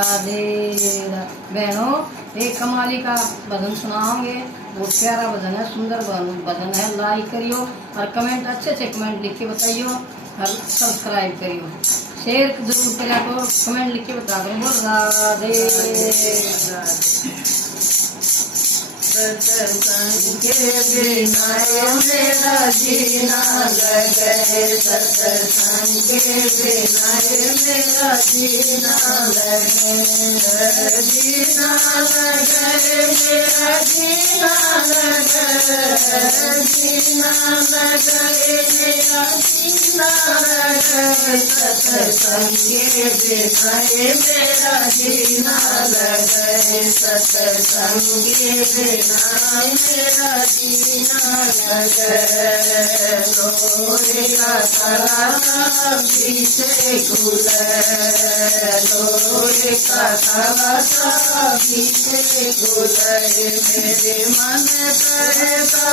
राधे। बहनों, एक कमाली का भजन सुनाओगे, बहुत प्यारा भजन है, सुंदर भजन है। लाइक करियो और कमेंट अच्छे अच्छे कमेंट लिख के बताइयो और सब्सक्राइब करियो, शेयर जरूर करिया तो कमेंट लिख के बता दो। राधे। सत्संग के बिना मेरा जीना लगे, सत्संग के बिना मेरा जीना लगे, जीना लगे मेरा जीना लगे, जीना लगे मेरा जीना लगे, सत्संग के बिना मेरा जीना लगे, सत्संग के बिना मेरा जीना लगे। लोहे का ताला पीछे खुले, लोहे का ताला पीछे खुले, मेरे मन कहता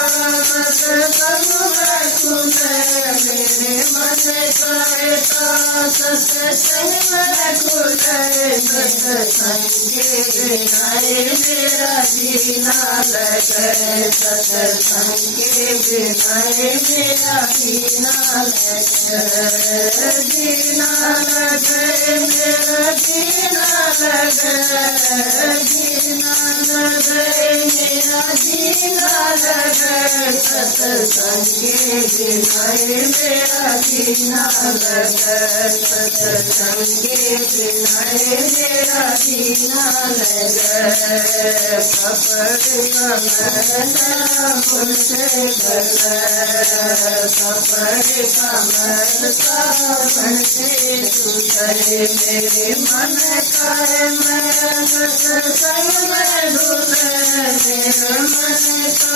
सत्संग में खुले, मेरे मन कहता सत्संग में खुले, सत्संग के बिना मेरा जीना लगे, सत्संग के बिना मेरा जीना लगे, जीना लगे मेरा जीना लगे, जीना लगे मेरा जीना लगे, सत्संग के बिना मेरा जीना लगे, सत्संग के बिना मेरा जीना लगे। कपड़े कमर मुझसे गले, कपड़े कमर सावन से सुधरे, मेरे मन का मैं सत्संग में डूले, मेरे मन का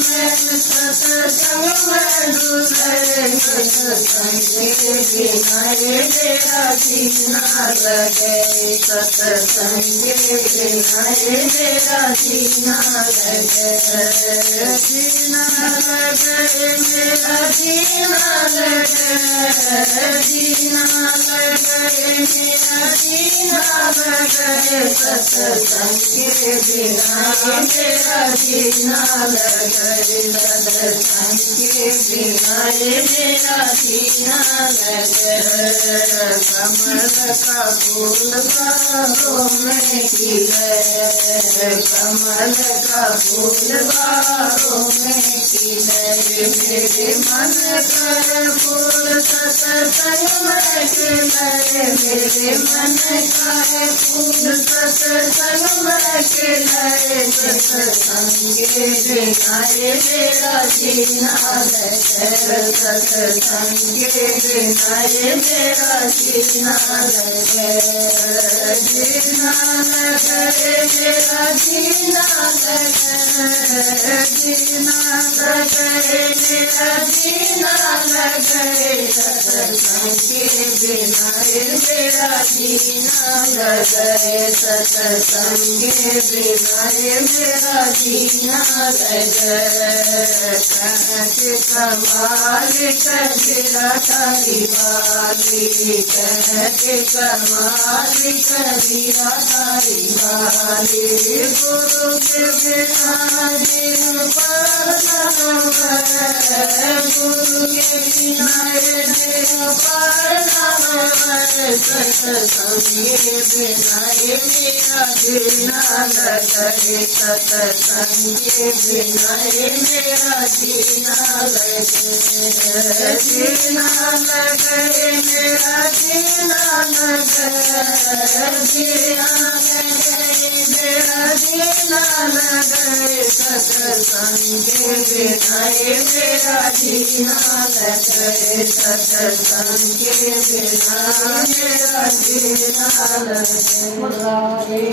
मैं सत्संग में डूले, सत्संग के बिना मेरा जीना लगे, सत्संग के बिना मेरा जीना लगे, जीना लगे मेरा जीना लगे, जीना लगे मेरा जीना लगे, सत्संग के बिना मेरा जीना लगे, सत्संग के बिना मेरा जीना लगे। कमल का फूल बाहों में खिले, कमल का फूल बाहों में खिले, मेरे मन का फूल सत्संग में खिले, मेरे मन का फूल सत्संग में खिले, सत्संग के बिना मेरा जीना लगे, सत्संग के बिना मेरा जीना लगे, जीना लगे मेरा जीना लगे, जीना लगे मेरा जीना लगे, सत्संग के बिना मेरा जीना लगे, सत्संग के बिना मेरा जीना लगे। कहते कमाल कबीरा तारी वाली, कहते कमाल कबीरा तारी वाली, गुरु के बिना दिल पर न है, गुरु के बिना दिल पर न है, सत्संग के बिना मेरा जीना लगे, सत्संग के बिना मेरा जीना लगे, जीना लगे मेरा जीना लगे, जीना लगे मेरा जीना लगे, सत्संग के बिना मेरा जीना लगे, सत्संग के बिना मेरा जीना लगे।